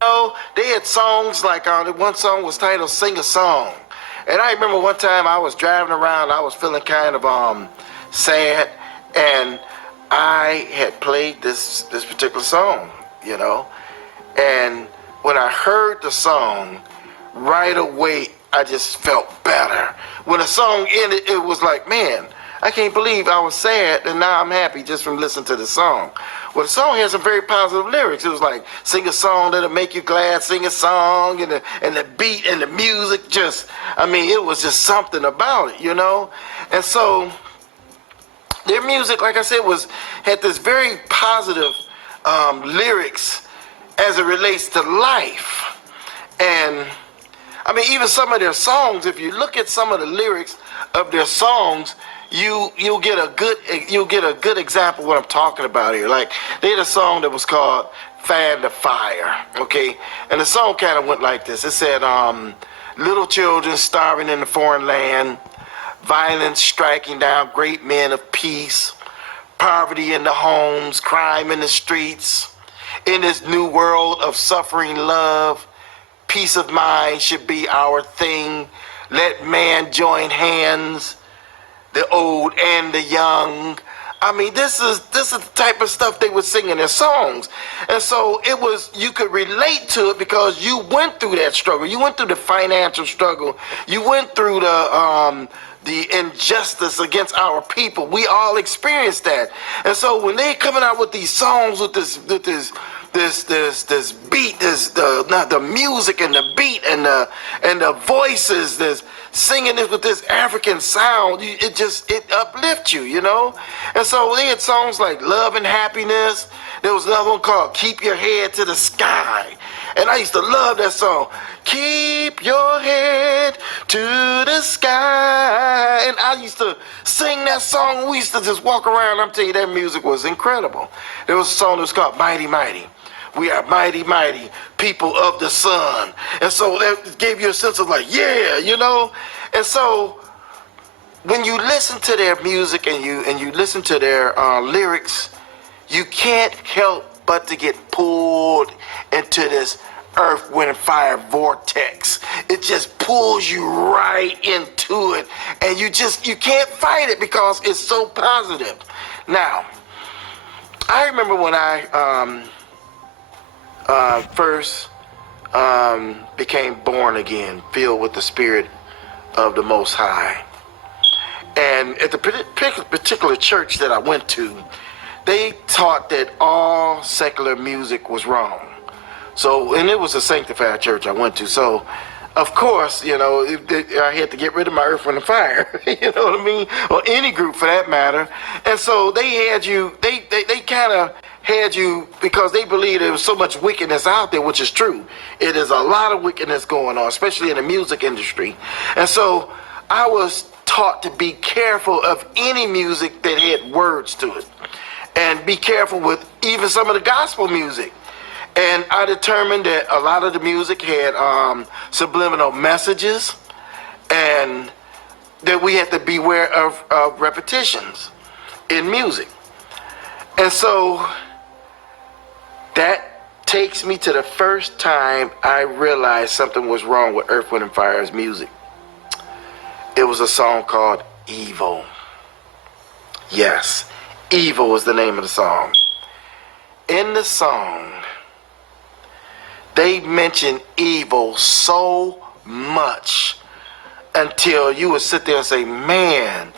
know, they had songs like one song was titled "Sing a Song," and I remember one time I was driving around, I was feeling kind of sad, and I had played this particular song, you know, and when I heard the song, right away I just felt better. When the song ended, it was like, man, I can't believe I was sad and now I'm happy just from listening to the song. Well, the song had some very positive lyrics. It was like, sing a song that'll make you glad, sing a song, and the beat and the music just, I mean, it was just something about it, you know? And so their music, like I said, had this very positive lyrics as it relates to life. And I mean, even some of their songs, if you look at some of the lyrics of their songs, you'll get a good example of what I'm talking about here. Like, they had a song that was called "Fan the Fire," okay? And the song kind of went like this. It said, little children starving in a foreign land, violence striking down great men of peace, poverty in the homes, crime in the streets. In this new world of suffering love, peace of mind should be our thing. Let man join hands, the old and the young. I mean, this is the type of stuff they would sing in their songs. And so you could relate to it because you went through that struggle. You went through the financial struggle. You went through the injustice against our people. We all experienced that. And so when they coming out with these songs with this beat, the music and the beat and the voices, this singing it with this African sound, it uplifts you, you know? And so they had songs like "Love and Happiness." There was another one called "Keep Your Head to the Sky." And I used to love that song. Keep your head to the sky. And I used to sing that song. We used to just walk around. I'm telling you, that music was incredible. There was a song that was called "Mighty Mighty." We are mighty, mighty people of the sun. And so that gave you a sense of like, yeah, you know? And so when you listen to their music and you listen to their lyrics, you can't help but to get pulled into this earth, wind, and fire vortex. It just pulls you right into it. And you can't fight it because it's so positive. Now, I remember when I first became born again, filled with the Spirit of the Most High. And at the particular church that I went to, they taught that all secular music was wrong. So, and it was a sanctified church I went to. So, of course, you know, I had to get rid of my Earth, Wind, and Fire, you know what I mean? Or any group for that matter. And so they had you, they kind of had you, because they believed there was so much wickedness out there, which is true. It is a lot of wickedness going on, especially in the music industry. And so I was taught to be careful of any music that had words to it. And be careful with even some of the gospel music. And I determined that a lot of the music had subliminal messages, and that we had to beware of repetitions in music. And so that takes me to the first time I realized something was wrong with Earth, Wind, and Fire's music. It was a song called "Evil." Yes, "Evil" was the name of the song. In the song, they mention evil so much until you would sit there and say, man,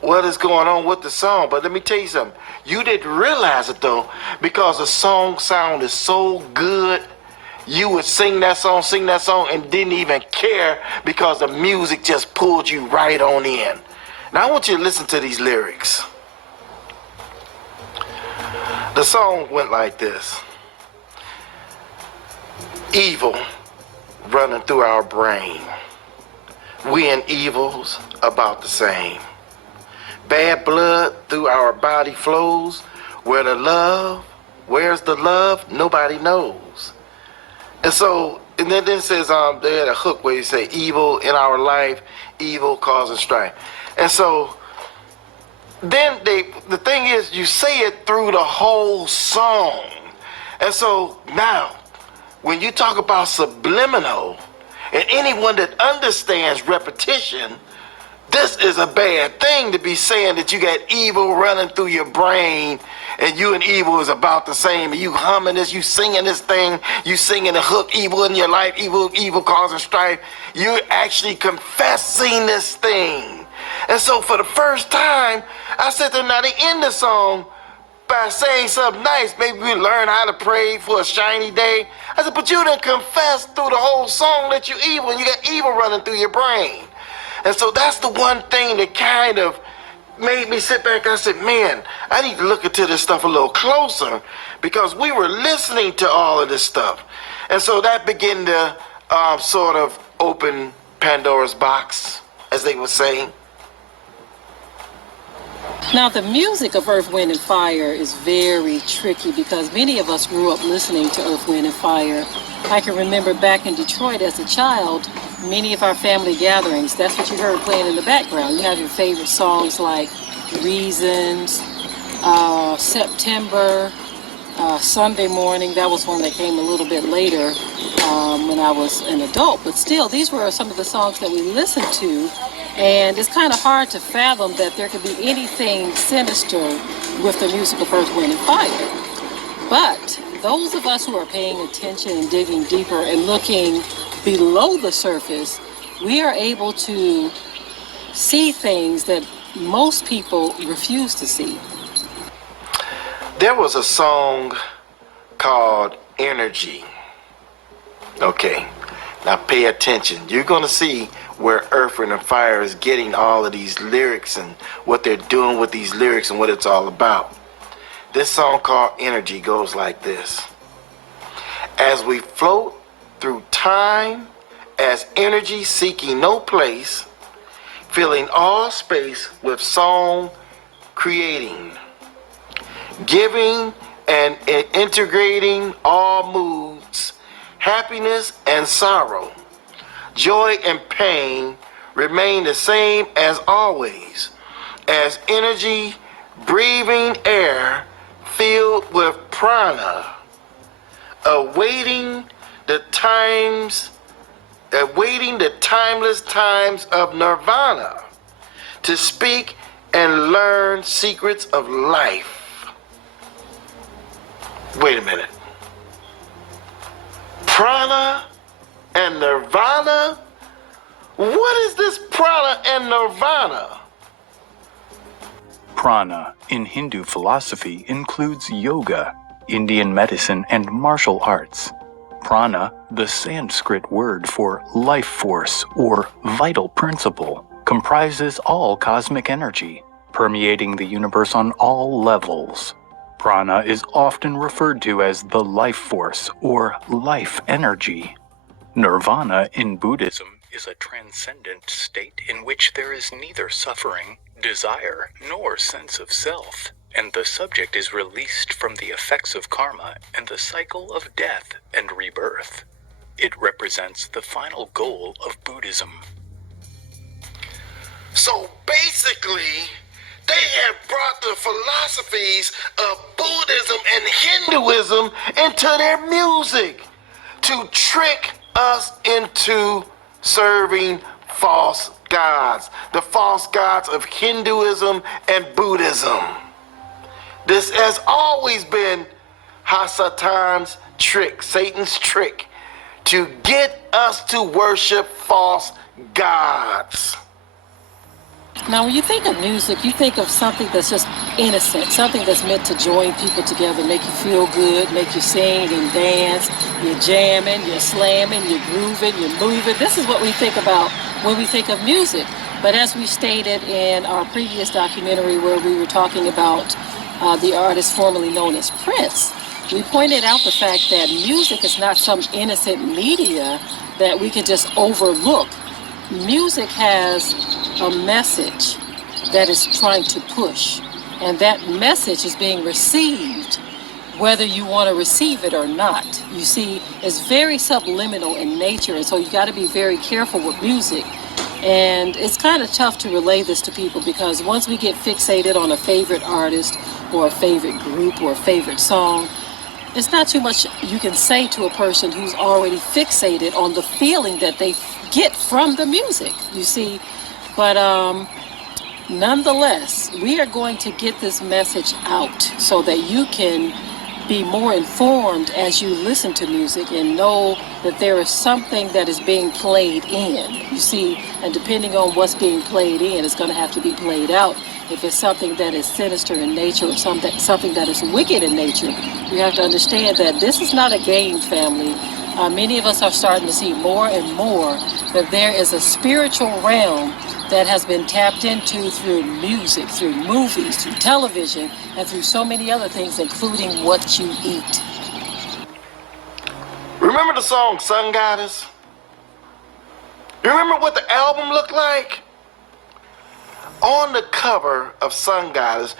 what is going on with the song? But let me tell you something. You didn't realize it though, because the song sounded so good. You would sing that song, and didn't even care because the music just pulled you right on in. Now I want you to listen to these lyrics. The song went like this. Evil running through our brain. We and evil's about the same. Bad blood through our body flows. Where's the love? Nobody knows. And so, and then it says, they had a hook where you say, evil in our life, evil causing strife. And so, then the thing is, you say it through the whole song. And so now, when you talk about subliminal, and anyone that understands repetition, this is a bad thing to be saying that you got evil running through your brain and you and evil is about the same. And you humming this, you singing this thing, you singing the hook, evil in your life, evil causing strife. You're actually confessing this thing. And so for the first time, I said to them, now they end the song by saying something nice. Maybe we learn how to pray for a shiny day. I said, but you didn't confess through the whole song that you're evil and you got evil running through your brain. And so that's the one thing that kind of made me sit back. I said, man, I need to look into this stuff a little closer because we were listening to all of this stuff. And so that began to sort of open Pandora's box, as they would say. Now, the music of Earth, Wind, and Fire is very tricky because many of us grew up listening to Earth, Wind, and Fire. I can remember back in Detroit as a child, many of our family gatherings, that's what you heard playing in the background. You have your favorite songs like Reasons, September, Sunday Morning. That was one that came a little bit later when I was an adult. But still, these were some of the songs that we listened to. And it's kind of hard to fathom that there could be anything sinister with the music of Earth, Wind, and Fire. But those of us who are paying attention and digging deeper and looking below the surface, we are able to see things that most people refuse to see. There was a song called Energy. Okay, now pay attention. You're going to see where Earth, Wind, and Fire is getting all of these lyrics and what they're doing with these lyrics and what it's all about. This song called Energy goes like this. As we float through time as energy seeking no place, filling all space with song creating, giving and integrating all moods, happiness and sorrow, joy and pain remain the same as always, as energy, breathing air filled with prana, awaiting the timeless times of nirvana, to speak and learn secrets of life. Wait a minute. Prana and nirvana? What is this prana and nirvana? Prana in Hindu philosophy includes yoga, Indian medicine, and martial arts. Prana, the Sanskrit word for life force or vital principle, comprises all cosmic energy, permeating the universe on all levels. Prana is often referred to as the life force or life energy. Nirvana in Buddhism is a transcendent state in which there is neither suffering, desire, nor sense of self, and the subject is released from the effects of karma and the cycle of death and rebirth. It represents the final goal of Buddhism. So basically, they have brought the philosophies of Buddhism and Hinduism into their music to trick us into serving false gods, the false gods of Hinduism and Buddhism. This has always been Hasatan's trick, Satan's trick, to get us to worship false gods. Now, when you think of music, you think of something that's just innocent, something that's meant to join people together, make you feel good, make you sing and dance. You're jamming, you're slamming, you're grooving, you're moving. This is what we think about when we think of music. But as we stated in our previous documentary where we were talking about the artist formerly known as Prince, we pointed out the fact that music is not some innocent media that we can just overlook. Music has a message that is trying to push, and that message is being received whether you want to receive it or not. You see, it's very subliminal in nature, and so you got to be very careful with music. And it's kind of tough to relay this to people because once we get fixated on a favorite artist or a favorite group or a favorite song, it's not too much you can say to a person who's already fixated on the feeling that they get from the music, you see. But nonetheless, we are going to get this message out so that you can be more informed as you listen to music and know that there is something that is being played in. You see, and depending on what's being played in, it's going to have to be played out. If it's something that is sinister in nature or something that is wicked in nature, we have to understand that this is not a game, family. Many of us are starting to see more and more that there is a spiritual realm that has been tapped into through music, through movies, through television, and through so many other things, including what you eat. Remember the song Sun Goddess? You remember what the album looked like? On the cover of Sun Goddess,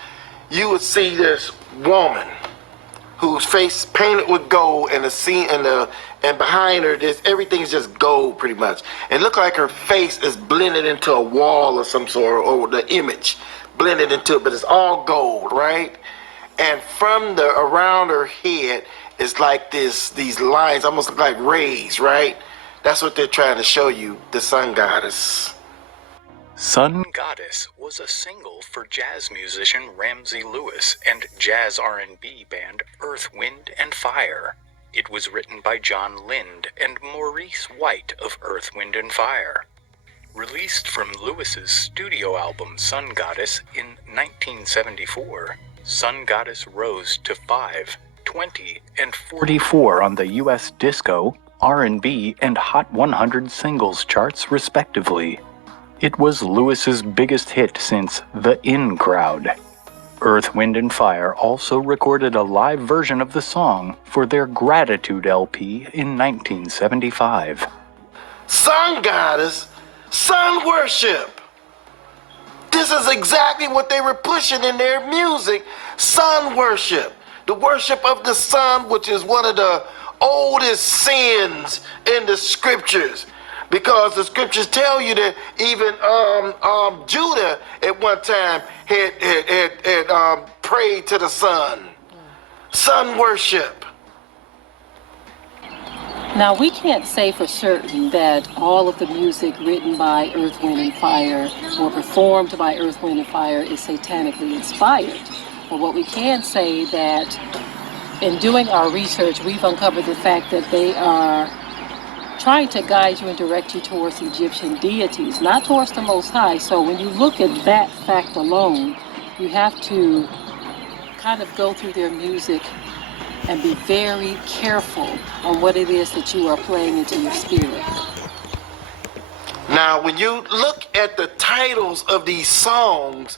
you would see this woman whose face painted with gold, and the scene and behind her, everything's just gold pretty much. It looked like her face is blended into a wall of some sort, or the image blended into it, but it's all gold, right? And from the around her head is like these lines, almost look like rays, right? That's what they're trying to show you, the Sun Goddess. Sun Goddess was a single for jazz musician Ramsey Lewis and jazz R&B band Earth, Wind & Fire. It was written by John Lind and Maurice White of Earth, Wind & Fire. Released from Lewis's studio album Sun Goddess in 1974, Sun Goddess rose to 5, 20, and 44 on the U.S. disco, R&B, and Hot 100 singles charts respectively. It was Lewis's biggest hit since The In Crowd. Earth, Wind & Fire also recorded a live version of the song for their Gratitude LP in 1975. Sun Goddess, sun worship. This is exactly what they were pushing in their music, sun worship. The worship of the sun, which is one of the oldest sins in the scriptures. Because the scriptures tell you that even Judah at one time had prayed to the sun. Sun worship. Now, we can't say for certain that all of the music written by Earth, Wind & Fire or performed by Earth, Wind & Fire is satanically inspired. But what we can say that in doing our research, we've uncovered the fact that they are trying to guide you and direct you towards Egyptian deities, not towards the Most High. So when you look at that fact alone, you have to kind of go through their music and be very careful on what it is that you are playing into your spirit. Now, when you look at the titles of these songs,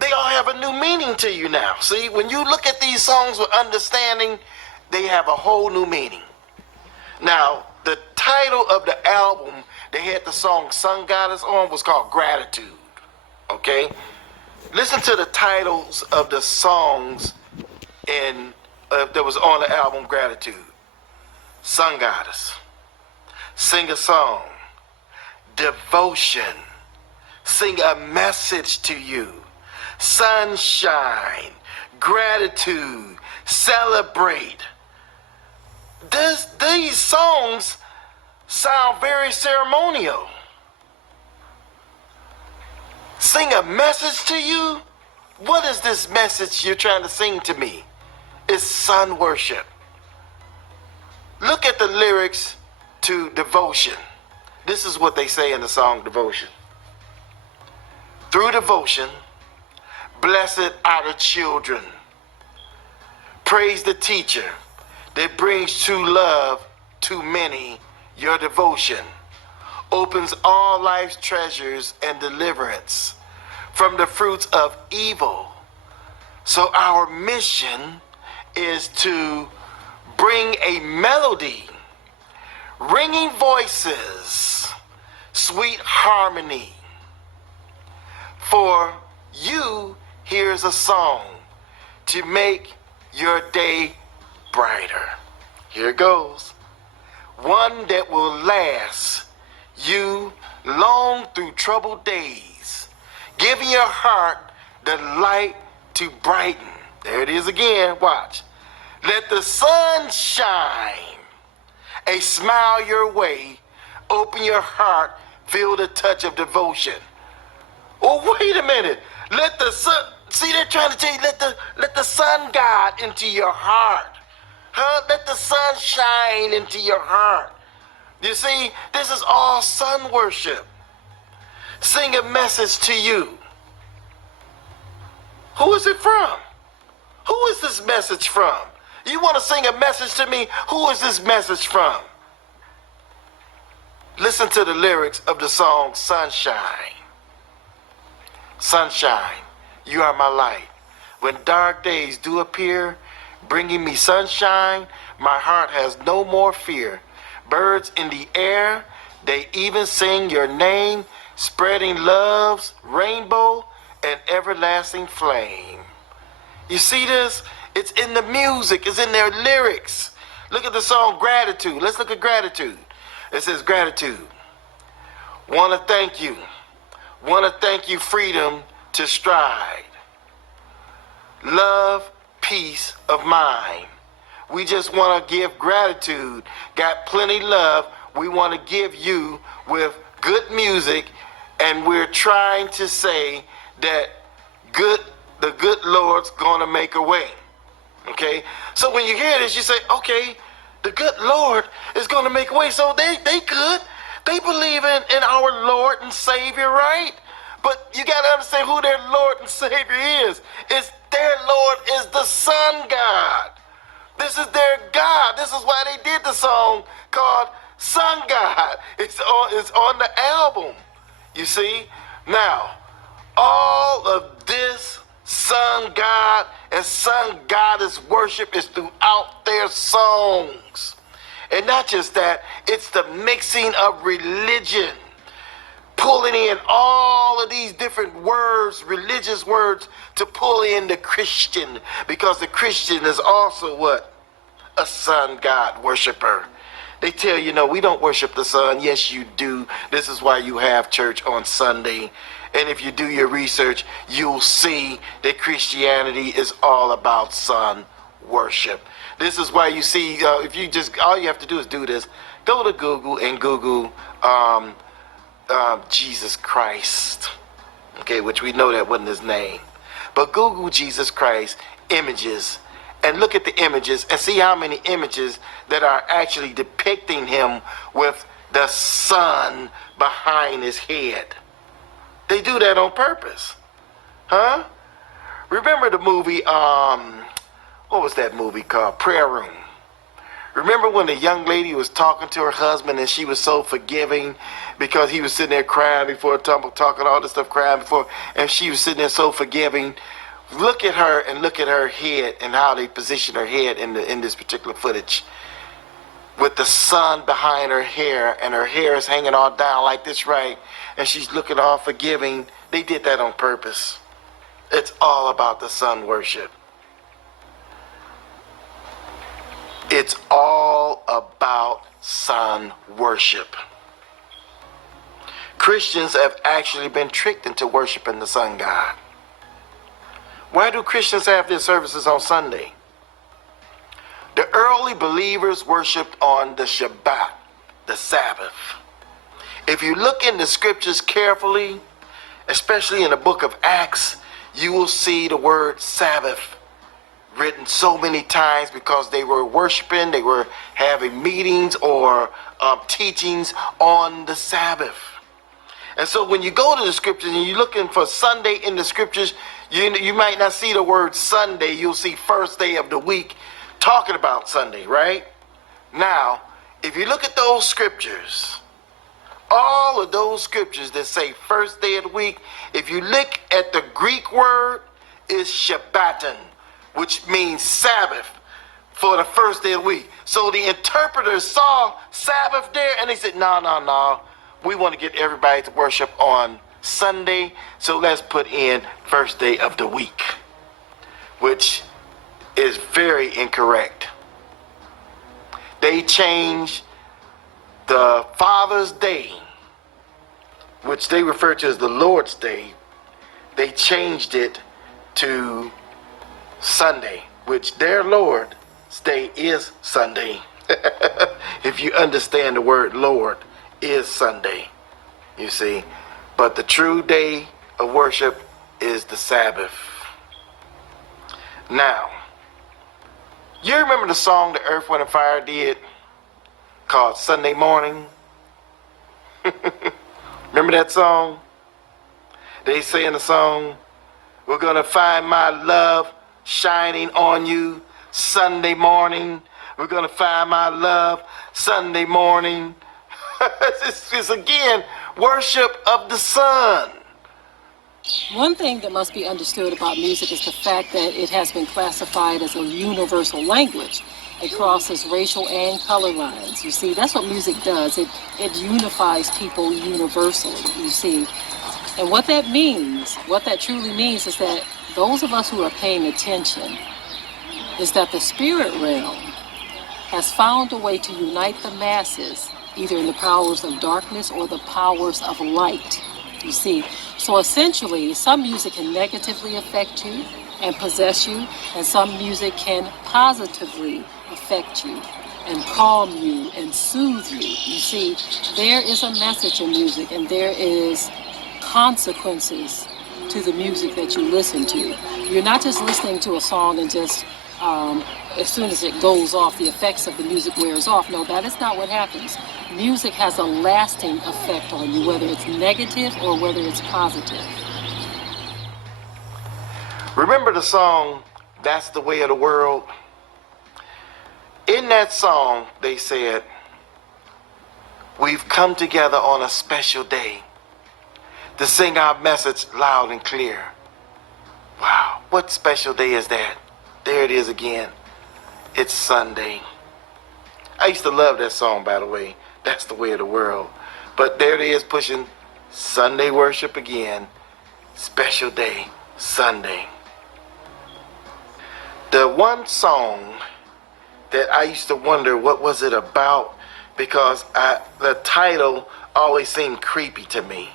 they all have a new meaning to you now. See, when you look at these songs with understanding, they have a whole new meaning. Now, the title of the album they had the song Sun Goddess on was called Gratitude. Okay? Listen to the titles of the songs that was on the album Gratitude. Sun Goddess, Sing a Song, Devotion, Sing a Message to You, Sunshine, Gratitude, Celebrate. These songs sound very ceremonial. Sing a message to you? What is this message you're trying to sing to me? It's sun worship. Look at the lyrics to Devotion. This is what they say in the song Devotion. Through devotion, blessed are the children. Praise the teacher that brings true love to many. Your devotion opens all life's treasures and deliverance from the fruits of evil. So our mission is to bring a melody, ringing voices, sweet harmony. For you, here's a song to make your day brighter. Here it goes. One that will last you long through troubled days, giving your heart the light to brighten. There it is again, watch. Let the sun shine. A smile your way. Open your heart. Feel the touch of devotion. Oh, wait a minute. Let the sun, see, they're trying to tell you, let the sun God into your heart. Huh? Let the sun shine into your heart. You see, this is all sun worship. Sing a message to you. Who is it from? Who is this message from? You want to sing a message to me? Who is this message from? Listen to the lyrics of the song Sunshine. Sunshine, you are my light. When dark days do appear, bringing me sunshine, my heart has no more fear. Birds in the air, they even sing your name, spreading love's rainbow and everlasting flame. You see this? It's in the music, it's in their lyrics. Look at the song Gratitude. Let's look at Gratitude. It says gratitude. Want to thank you. Want to thank you, freedom to stride. Love, peace of mind. We just want to give gratitude. Got plenty love. We want to give you with good music, and we're trying to say that the good Lord's going to make a way. Okay? So when you hear this, you say, okay, the good Lord is going to make a way. So they good. They believe in our Lord and Savior, right? But you got to understand who their Lord and Savior is. It's their Lord is the Sun God. This is their God. This is why they did the song called Sun God. It's on the album. You see? Now, all of this Sun God and Sun Goddess worship is throughout their songs. And not just that, it's the mixing of religion, pulling in all of these different words, religious words, to pull in the Christian, because the Christian is also what? A sun God worshiper. They tell you, no, we don't worship the sun. Yes, you do. This is why you have church on Sunday. And if you do your research, you'll see that Christianity is all about sun worship. This is why you see, if you just, all you have to do is do this. Go to Google and Google Jesus Christ. Okay, which we know that wasn't his name. But Google Jesus Christ images and look at the images and see how many images that are actually depicting him with the sun behind his head. They do that on purpose. Huh? Remember the movie, what was that movie called? Prayer Room. Remember when the young lady was talking to her husband and she was so forgiving because he was sitting there crying before talking all this stuff, crying before, and she was sitting there so forgiving. Look at her and look at her head and how they position her head in this particular footage. With the sun behind her hair, and her hair is hanging all down like this, right? And she's looking all forgiving. They did that on purpose. It's all about the sun worship. It's all about sun worship. Christians have actually been tricked into worshiping the sun god. Why do Christians have their services on Sunday? The early believers worshiped on the Shabbat, the Sabbath. If you look in the scriptures carefully, especially in the book of Acts, you will see the word Sabbath written so many times because they were worshiping, they were having meetings or teachings on the Sabbath. And so when you go to the scriptures and you're looking for Sunday in the scriptures, you might not see the word Sunday. You'll see first day of the week talking about Sunday, right? Now, if you look at those scriptures, all of those scriptures that say first day of the week, if you look at the Greek word, is Shabbaton, which means Sabbath for the first day of the week. So the interpreters saw Sabbath there and they said, no. We want to get everybody to worship on Sunday, so let's put in first day of the week, which is very incorrect. They changed the Father's Day, which they refer to as the Lord's Day. They changed it to Sunday, which their Lord day is Sunday. If you understand the word Lord is Sunday, you see. But the true day of worship is the Sabbath. Now, you remember the song the Earth, Wind, and Fire did called Sunday Morning? Remember that song? They say in the song, we're going to find my love shining on you Sunday morning. We're going to find my love Sunday morning. It's again worship of the sun. One thing that must be understood about music is the fact that it has been classified as a universal language. It crosses racial and color lines. You see, that's what music does. It unifies people universally, you see. And what that means, what that truly means is that those of us who are paying attention is that the spirit realm has found a way to unite the masses, either in the powers of darkness or the powers of light. You see, so essentially, some music can negatively affect you and possess you, and some music can positively affect you and calm you and soothe you. You see, there is a message in music, and there is consequences to the music that you listen to. You're not just listening to a song and just as soon as it goes off, the effects of the music wears off. No, that is not what happens. Music has a lasting effect on you, whether it's negative or whether it's positive. Remember the song, That's the Way of the World? In that song, they said, we've come together on a special day to sing our message loud and clear. Wow, what special day is that? There it is again. It's Sunday. I used to love that song, by the way. That's the way of the world. But there it is, pushing Sunday worship again. Special day, Sunday. The one song that I used to wonder what was it about, because the title always seemed creepy to me.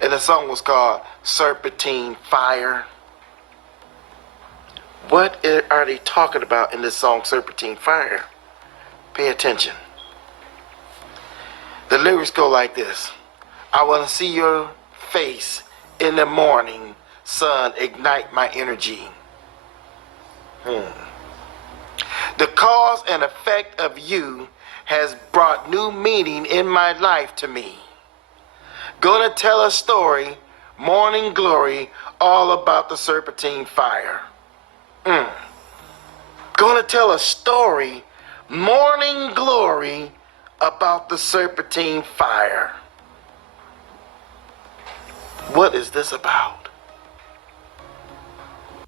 And the song was called Serpentine Fire. What are they talking about in this song, Serpentine Fire? Pay attention. The lyrics go like this. I want to see your face in the morning, sun, ignite my energy. The cause and effect of you has brought new meaning in my life to me. Gonna tell a story, morning glory, all about the Serpentine Fire. Gonna tell a story, morning glory, about the Serpentine Fire. What is this about?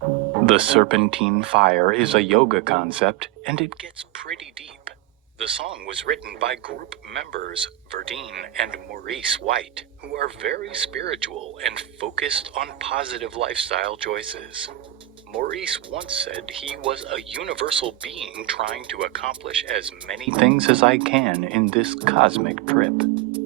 The Serpentine Fire is a yoga concept, and it gets pretty deep. The song was written by group members Verdine and Maurice White, who are very spiritual and focused on positive lifestyle choices. Maurice once said he was a universal being trying to accomplish as many things as I can in this cosmic trip.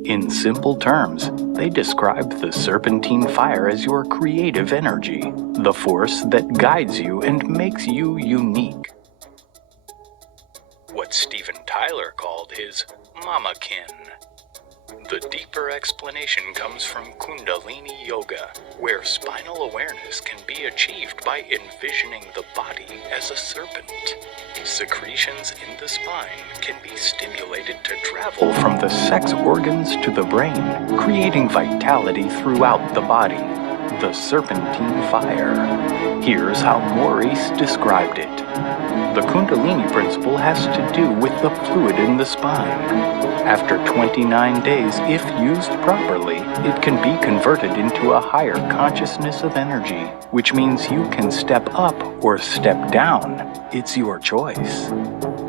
In simple terms, they describe the Serpentine Fire as your creative energy, the force that guides you and makes you unique. What Steven Tyler called his mamakin. The deeper explanation comes from Kundalini Yoga, where spinal awareness can be achieved by envisioning the body as a serpent. Secretions in the spine can be stimulated to travel from the sex organs to the brain, creating vitality throughout the body. The Serpentine Fire. Here's how Maurice described it. The Kundalini principle has to do with the fluid in the spine. After 29 days, if used properly, it can be converted into a higher consciousness of energy, which means you can step up or step down. It's your choice.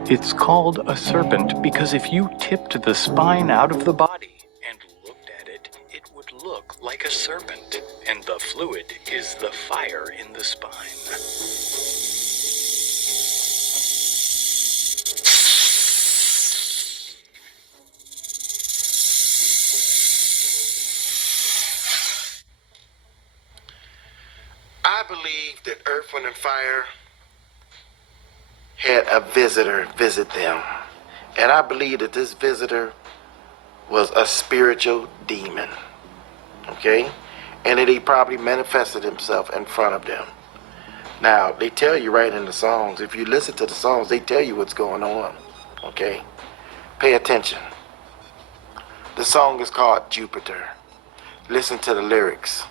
It's called a serpent because if you tipped the spine out of the body and looked at it, it would look like a serpent, and the fluid is the fire in the spine. I believe that Earth, Wind, and Fire had a visitor visit them. And I believe that this visitor was a spiritual demon. Okay? And that he probably manifested himself in front of them. Now, they tell you right in the songs, if you listen to the songs, they tell you what's going on. Okay? Pay attention. The song is called Jupiter. Listen to the lyrics.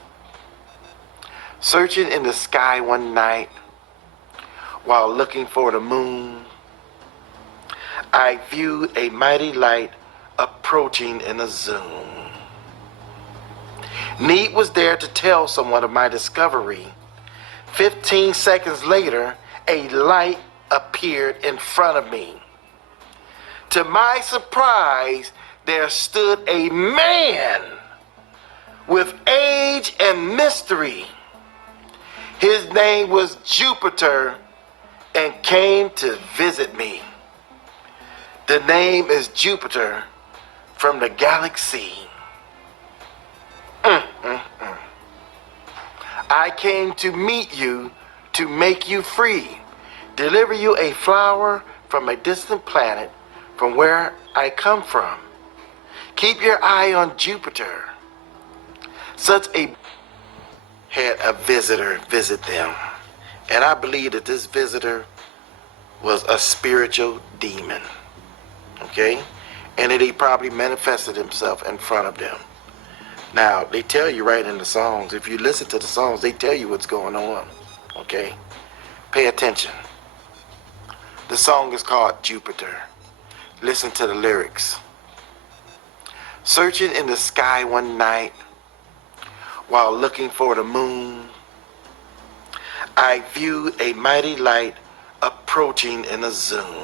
Searching in the sky one night while looking for the moon, I viewed a mighty light approaching in a zoom. Need was there to tell someone of my discovery. 15 seconds later, a light appeared in front of me. To my surprise, there stood a man with age and mystery. His name was Jupiter and came to visit me. The name is Jupiter from the galaxy. I came to meet you to make you free, deliver you a flower from a distant planet from where I come from. Keep your eye on Jupiter. Such a had a visitor visit them. And I believe that this visitor was a spiritual demon. Okay? And that he probably manifested himself in front of them. Now, they tell you right in the songs, if you listen to the songs, they tell you what's going on. Okay? Pay attention. The song is called Jupiter. Listen to the lyrics. Searching in the sky one night while looking for the moon, I viewed a mighty light approaching in a zoom.